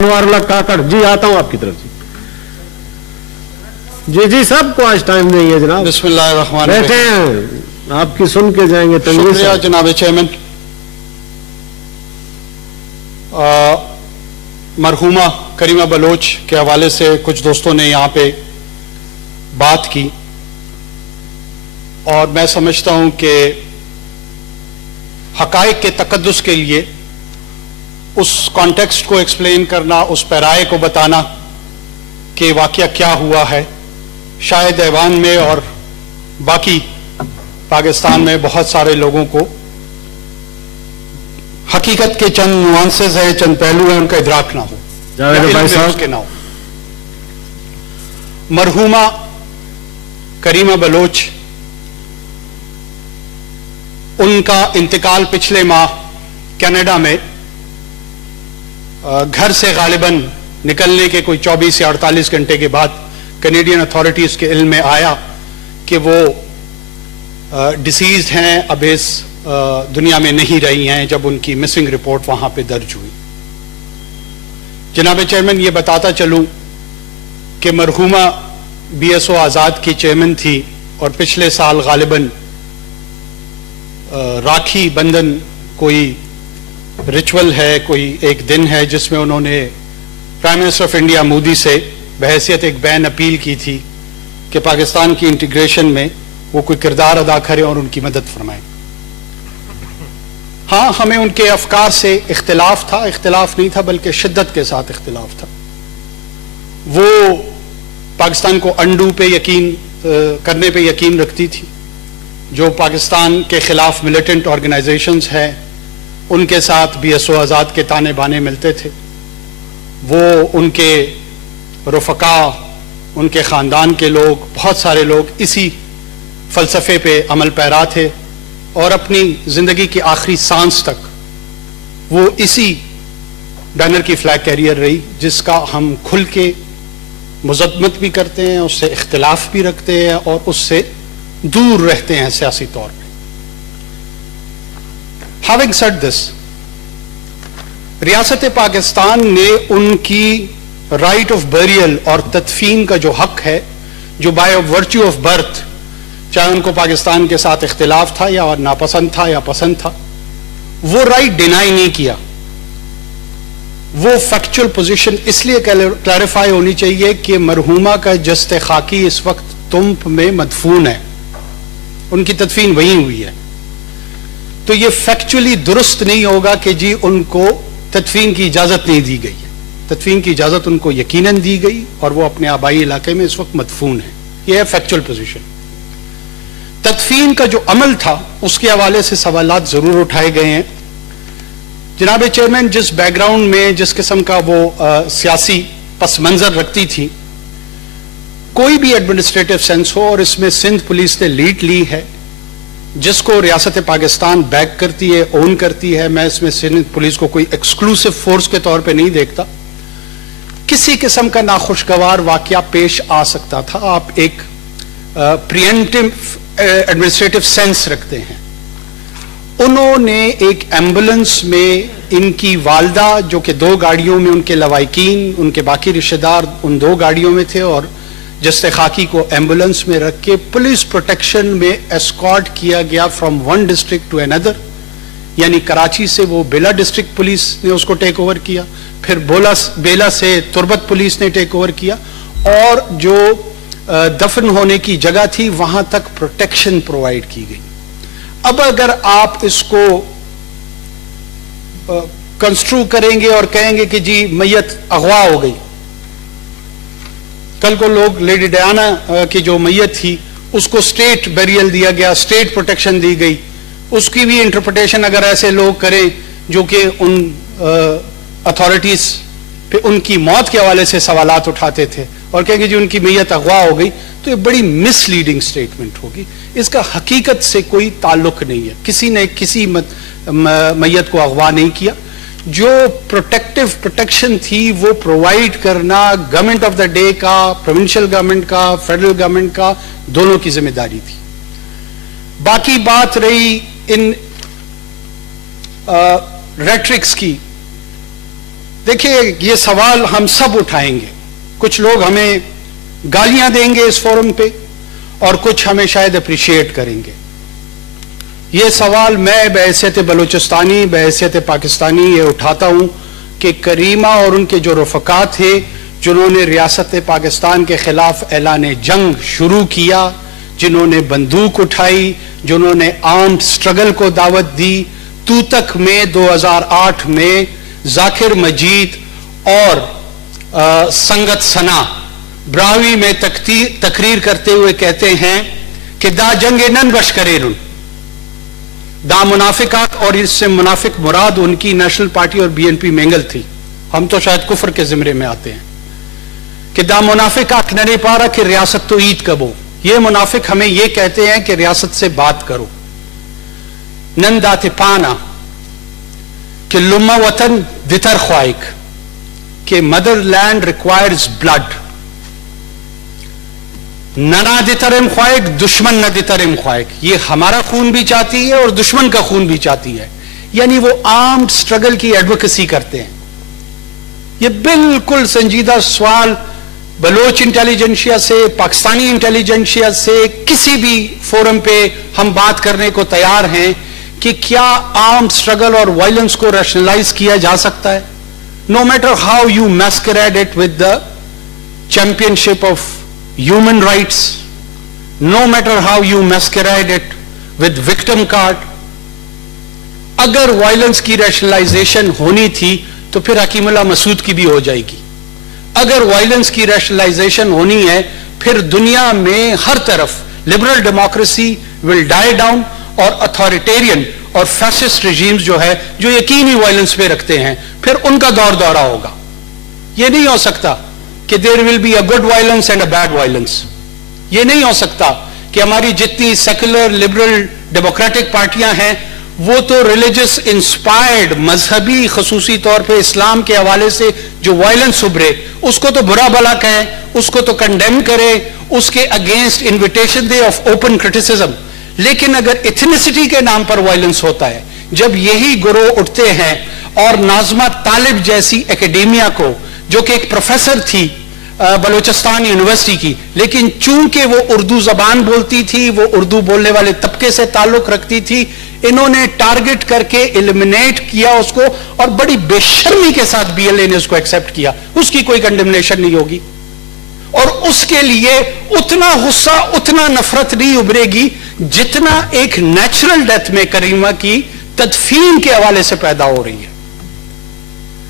वाला काकड़ जी, आता हूं आपकी तरफ से। जी जी, सबको आज टाइम नहीं है जनाब, बिस्मिल्लाहिर्रहमानिर्रहीम। बैठे हैं, आपकी सुन के जाएंगे। शुक्रिया जनाब चेयरमैन। मरहूमा करीमा बलोच के हवाले से कुछ दोस्तों ने यहाँ पे बात की और मैं समझता हूं कि हकायक के तकद्दुस के लिए उस कॉन्टेक्स्ट को एक्सप्लेन करना, उस पैराए को बताना कि वाकया क्या हुआ है, शायद ऐवान में और बाकी पाकिस्तान में बहुत सारे लोगों को हकीकत के चंद नुआंसेस है, चंद पहलू हैं, उनका इदराक ना हो, उसके ना हो। मरहूमा करीमा बलोच, उनका इंतकाल पिछले माह कनाडा में घर से गालिबन निकलने के कोई 24 या 48 घंटे के बाद कैनेडियन अथॉरिटीज के इल्म में आया कि वो डिसीज्ड हैं, अब इस दुनिया में नहीं रही हैं, जब उनकी मिसिंग रिपोर्ट वहां पे दर्ज हुई। जनाब चेयरमैन, ये बताता चलूं कि मरहूमा BSO आजाद की चेयरमैन थी और पिछले साल गालिबन राखी बंधन कोई रिचुअल है, कोई एक दिन है जिसमें उन्होंने prime minister of India Modi से बहैसियत एक बैन अपील की थी कि पाकिस्तान की इंटीग्रेशन में वो कोई किरदार अदा करें और उनकी मदद फरमाएं। हाँ, हमें उनके अफकार से इख्तिलाफ था, इख्तिलाफ नहीं था बल्कि शिद्दत के साथ इख्तिलाफ था। वो पाकिस्तान को अंडू पे यकीन करने पे यकीन रखती थी, जो पाकिस्तान के खिलाफ मिलिटेंट ऑर्गेनाइजेशंस हैं उनके साथ BSO आजाद के ताने बाने मिलते थे। वो उनके रुफका, उनके खानदान के लोग, बहुत सारे लोग इसी फलसफे पे अमल पैरा थे और अपनी जिंदगी की आखिरी सांस तक वो इसी बैनर की फ्लैग कैरियर रही, जिसका हम खुल के मुज़म्मत भी करते हैं, उससे इख्तिलाफ भी रखते हैं और उससे दूर रहते हैं सियासी तौर पे। Having said this, रियासत पाकिस्तान ने उनकी राइट ऑफ बरियल और तदफीन का जो हक है, जो बाय वर्च्यू ऑफ बर्थ, चाहे उनको पाकिस्तान के साथ इख्तिलाफ था या नापसंद था या पसंद था, वो राइट डिनाई नहीं किया। वो फैक्चुअल पोजीशन इसलिए क्लैरिफाई होनी चाहिए कि मरहूमा का जस्ते खाकी इस वक्त तुंप में मदफून है, उनकी तदफीन वहीं हुई है। तो ये फैक्चुअली दुरुस्त नहीं होगा कि जी उनको तदफीन की इजाजत नहीं दी गई है। तदफीन की इजाजत उनको यकीनन दी गई और वो अपने आबाई इलाके में इस वक्त मदफून है। ये है फैक्चुअल पोजीशन। तदफीन का जो अमल था उसके हवाले से सवालात जरूर उठाए गए हैं। जनाब चेयरमैन, जिस बैकग्राउंड में, जिस किस्म का वो सियासी पस मंजर रखती थी, कोई भी एडमिनिस्ट्रेटिव सेंस हो, और इसमें सिंध पुलिस ने लीड ली है, जिसको रियासत पाकिस्तान बैक करती है, ओन करती है। मैं इसमें सिंध पुलिस को कोई एक्सक्लूसिव फोर्स के तौर पे नहीं देखता। किसी किस्म का नाखुशगवार वाकया पेश आ सकता था, आप एक प्रिएम्प्टिव एडमिनिस्ट्रेटिव सेंस रखते हैं। उन्होंने एक एम्बुलेंस में इनकी वालदा, जो कि 2 गाड़ियों में, उनके लवाइकीन, उनके बाकी रिश्तेदार उन 2 गाड़ियों में थे, और जस्ते खाकी को एम्बुलेंस में रख के पुलिस प्रोटेक्शन में एस्कॉर्ट किया गया from one district to another. यानी कराची से वो बेला डिस्ट्रिक्ट पुलिस ने उसको टेक ओवर किया, फिर बेला से तुर्बत पुलिस ने टेक ओवर किया, और जो दफन होने की जगह थी वहां तक प्रोटेक्शन प्रोवाइड की गई। अब अगर आप इसको कंस्ट्रू करेंगे और कहेंगे कि जी मैयत अगवा हो गई, कल को लोग लेडी डायना की जो मैयत थी उसको स्टेट बेरियल दिया गया, स्टेट प्रोटेक्शन दी गई, उसकी भी इंटरप्रिटेशन अगर ऐसे लोग करें जो कि उन अथॉरिटीज पे उनकी मौत के हवाले से सवालात उठाते थे और कहेंगे जी उनकी मैयत अगवा हो गई, तो ये बड़ी मिसलीडिंग स्टेटमेंट होगी। इसका हकीकत से कोई ताल्लुक नहीं है। किसी ने किसी मैयत को अगवा नहीं किया। जो प्रोटेक्शन थी वो प्रोवाइड करना गवर्नमेंट ऑफ द डे का, प्रोविंशियल गवर्नमेंट का, फेडरल गवर्नमेंट का, दोनों की जिम्मेदारी थी। बाकी बात रही इन रेट्रिक्स की, देखिए, ये सवाल हम सब उठाएंगे. कुछ लोग हमें गालियां देंगे इस फोरम पे और कुछ हमें शायद अप्रिशिएट करेंगे. ये सवाल मैं बहैसियत बलूचिस्तानी, बहैसियत पाकिस्तानी ये उठाता हूं कि करीमा और उनके जो रफ़का थे जिन्होंने रियासत पाकिस्तान के खिलाफ ऐलान जंग शुरू किया, जिन्होंने बंदूक उठाई, जिन्होंने आर्म्ड स्ट्रगल को दावत दी, तूतक में 2008 में जाकिर मजीद और संगत सना ब्रावी में तकरीर करते हुए कहते हैं कि दा जंगे नन बश करेरुन दा मुनाफिकात, और इससे मुनाफिक मुराद उनकी नेशनल पार्टी और बीएनपी मेंगल थी. हम तो शायद कुफर के जिम्रे में आते हैं कि दा मुनाफिकात नने पारा कि रियासत तो ईद कबो. ये मुनाफिक हमें ये कहते हैं कि रियासत से बात करो. नंदाते पाना कि लुम्मा वतन दितर ख्वाइक कि मदर लैंड रिक्वायर्स ब्लड. नना दितरम ख्वाइक दुश्मन न दितरम ख्वाइक. ये हमारा खून भी चाहती है और दुश्मन का खून भी चाहती है. यानी वो आर्म्ड स्ट्रगल की एडवोकेसी करते हैं. ये बिल्कुल संजीदा सवाल बलोच इंटेलिजेंशिया से, पाकिस्तानी इंटेलिजेंशिया से, किसी भी फोरम पे हम बात करने को तैयार हैं कि क्या आर्म्ड स्ट्रगल और वायलेंस को रैशनलाइज किया जा सकता है. No matter how you masquerade it with the championship of human rights, no matter how you masquerade it with victim card. अगर वायलेंस की रैशनलाइजेशन होनी थी तो फिर हकीमुल्लाह मसूद की भी हो जाएगी. अगर वायलेंस की रैशनलाइजेशन होनी है फिर दुनिया में हर तरफ liberal democracy will die down और अथॉरिटेरियन और फैसिस्ट रिजीम्स जो है जो यकीनी वायलेंस पे रखते हैं फिर उनका दौर दौरा होगा. यह नहीं हो सकता कि there will be a good violence and a bad violence. यह नहीं हो सकता कि हमारी जितनी सेक्युलर लिबरल डेमोक्रेटिक पार्टियां हैं वो तो रिलीजियस इंस्पायर्ड मजहबी खसूसी तौर पे इस्लाम के हवाले से जो वायलेंस उभरे उसको तो बुरा भला कहें, उसको तो कंडेम करें, उसके against invitation they of open criticism. लेकिन अगर इथनिसिटी के नाम पर वायलेंस होता है, जब यही गुरोह उठते हैं और नाजमा तालिब जैसी एकेडेमिया को, जो कि एक प्रोफेसर थी बलूचिस्तान यूनिवर्सिटी की, लेकिन चूंकि वो उर्दू जबान बोलती थी, वो उर्दू बोलने वाले तबके से ताल्लुक रखती थी, इन्होंने टारगेट करके एलिमिनेट किया उसको और बड़ी बेशर्मी के साथ बीएलए ने उसको एक्सेप्ट किया. उसकी कोई कंडेमनेशन नहीं होगी और उसके लिए उतना गुस्सा, उतना नफरत नहीं उभरेगी जितना एक नेचुरल डेथ में करीमा की तदफीन के हवाले से पैदा हो रही है.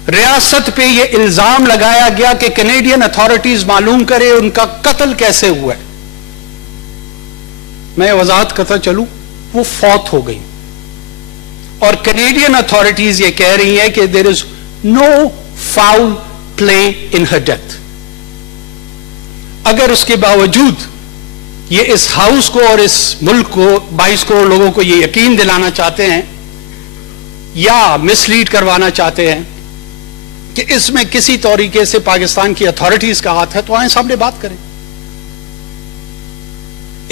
रियासत पे यह इल्जाम लगाया गया कि कैनेडियन अथॉरिटीज मालूम करे उनका कत्ल कैसे हुआ है. मैं वजाहत करता चलूं, वो फौत हो गई और कैनेडियन अथॉरिटीज ये कह रही हैं कि there is no foul play in her death. अगर उसके बावजूद ये इस हाउस को और इस मुल्क को 22 करोड़ लोगों को ये यकीन दिलाना चाहते हैं या मिसलीड करवाना चाहते हैं कि इसमें किसी तरीके से पाकिस्तान की अथॉरिटीज का हाथ है, तो आए सामने बात करें.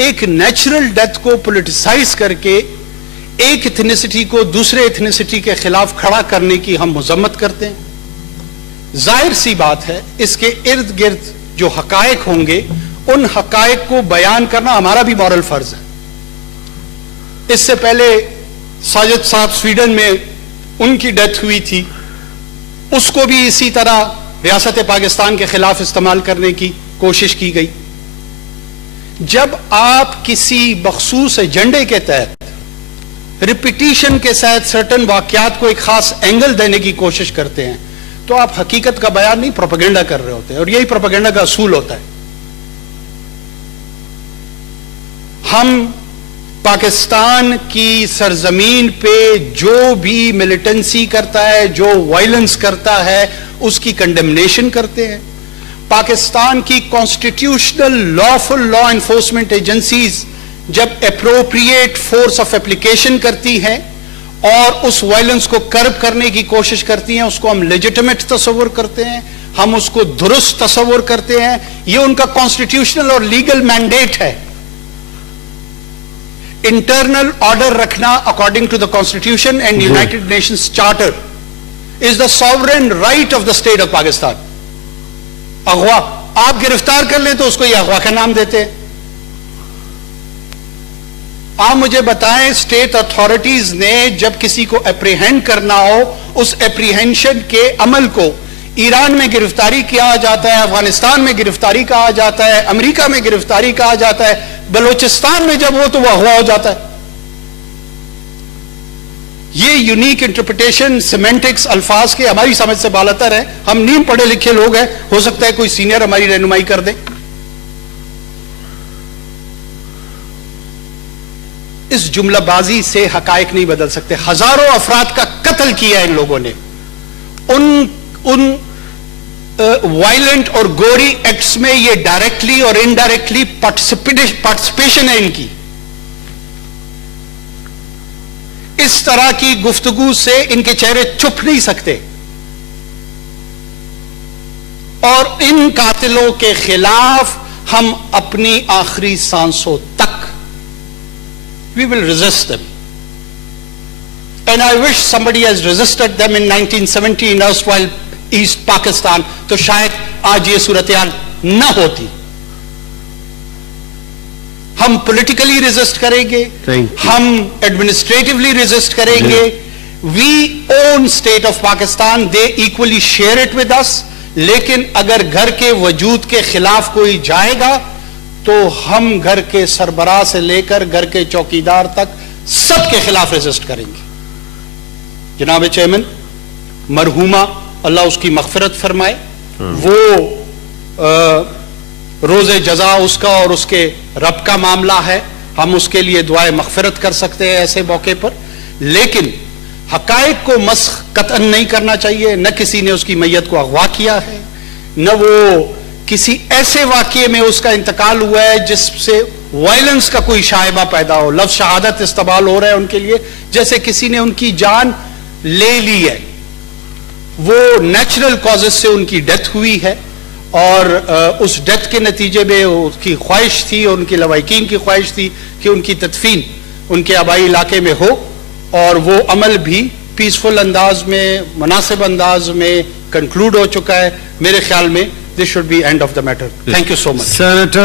एक नेचुरल डेथ को पॉलिटिसाइज करके एक इथनिसिटी को दूसरे इथनिसिटी के खिलाफ खड़ा करने की हम मजम्मत करते हैं. जाहिर सी बात है इसके इर्द गिर्द जो हकायक होंगे उन हकायक को बयान करना हमारा भी मॉरल फर्ज है. इससे पहले साजिद साहब स्वीडन में उनकी डेथ हुई थी, उसको भी इसी तरह रियासत पाकिस्तान के खिलाफ इस्तेमाल करने की कोशिश की गई. जब आप किसी मखसूस एजेंडे के तहत रिपीटिशन के साथ सर्टन वाकयात को एक खास एंगल देने की कोशिश करते हैं तो आप हकीकत का बयान नहीं, प्रोपेगेंडा कर रहे होते हैं और यही प्रोपेगेंडा का असूल होता है. हम पाकिस्तान की सरजमीन पे जो भी मिलिटेंसी करता है, जो वायलेंस करता है, उसकी कंडेमनेशन करते हैं. पाकिस्तान की constitutional lawful law enforcement agencies जब अप्रोप्रिएट फोर्स ऑफ एप्लीकेशन करती हैं और उस वायलेंस को कर्ब करने की कोशिश करती हैं, उसको हम लेजिटिमेट तस्वुर करते हैं, हम उसको दुरुस्त तस्वुर करते हैं. यह उनका कॉन्स्टिट्यूशनल और लीगल मैंडेट है. इंटरनल ऑर्डर रखना according to the constitution and United Nations charter. is the sovereign right of the state of Pakistan. اغوا آپ گرفتار کر لیں تو اس کو یہ اغوا کا نام دیتے ہیں. آپ مجھے بتائیں اسٹیٹ اتھارٹیز نے جب کسی کو اپریہینڈ کرنا ہو اس اپریہینشن کے عمل کو ایران میں گرفتاری کیا جاتا ہے, افغانستان میں گرفتاری کہا جاتا ہے, امریکہ میں گرفتاری کہا جاتا ہے, بلوچستان میں جب ہو تو وہ اغوا ہو جاتا ہے. یہ یونیک انٹرپریٹیشن سیمینٹکس الفاظ کے ہماری سمجھ سے بالاتر ہے. ہم نیم پڑھے لکھے لوگ ہیں, ہو سکتا ہے کوئی سینئر ہماری رہنمائی کر دے. اس جملہ بازی سے حقائق نہیں بدل سکتے. ہزاروں افراد کا قتل کیا ان لوگوں نے. ان وائلنٹ اور گوری ایکٹس میں یہ ڈائریکٹلی اور انڈائریکٹلی پارٹیسپیشن ہے ان کی. اس طرح کی گفتگو سے ان کے چہرے چھپ نہیں سکتے, اور ان قاتلوں کے خلاف ہم اپنی آخری سانسوں تک we will resist them. And I wish somebody has resisted them in 1970 in erstwhile East Pakistan, تو شاید آج یہ صورتحال نہ ہوتی. ہم پولیٹیکلی ریزسٹ کریں گے, ہم ایڈمنسٹریٹولی ریزسٹ کریں گے. We own state of Pakistan, they equally share it with us. لیکن اگر گھر کے وجود کے خلاف کوئی جائے گا تو ہم گھر کے سربراہ سے لے کر گھر کے چوکیدار تک سب کے خلاف ریزسٹ کریں گے. جناب چیئرمین, مرحومہ اللہ اس کی مغفرت فرمائے, وہ روز جزا اس کا اور اس کے رب کا معاملہ ہے, ہم اس کے لیے دعائے مغفرت کر سکتے ہیں ایسے موقع پر. لیکن حقائق کو مسخ قطعاً نہیں کرنا چاہیے. نہ کسی نے اس کی میت کو اغوا کیا ہے, نہ وہ کسی ایسے واقعے میں اس کا انتقال ہوا ہے جس سے وائلنس کا کوئی شائبہ پیدا ہو. لفظ شہادت استعمال ہو رہا ہے ان کے لیے جیسے کسی نے ان کی جان لے لی ہے. وہ نیچرل کازز سے ان کی ڈیتھ ہوئی ہے, اور اس ڈیتھ کے نتیجے میں اس کی خواہش تھی, اور ان کی لواحقین کی خواہش تھی کہ ان کی تدفین ان کے آبائی علاقے میں ہو, اور وہ عمل بھی پیسفل انداز میں, مناسب انداز میں کنکلوڈ ہو چکا ہے. میرے خیال میں this should be end of the matter. Thank you so much. Senator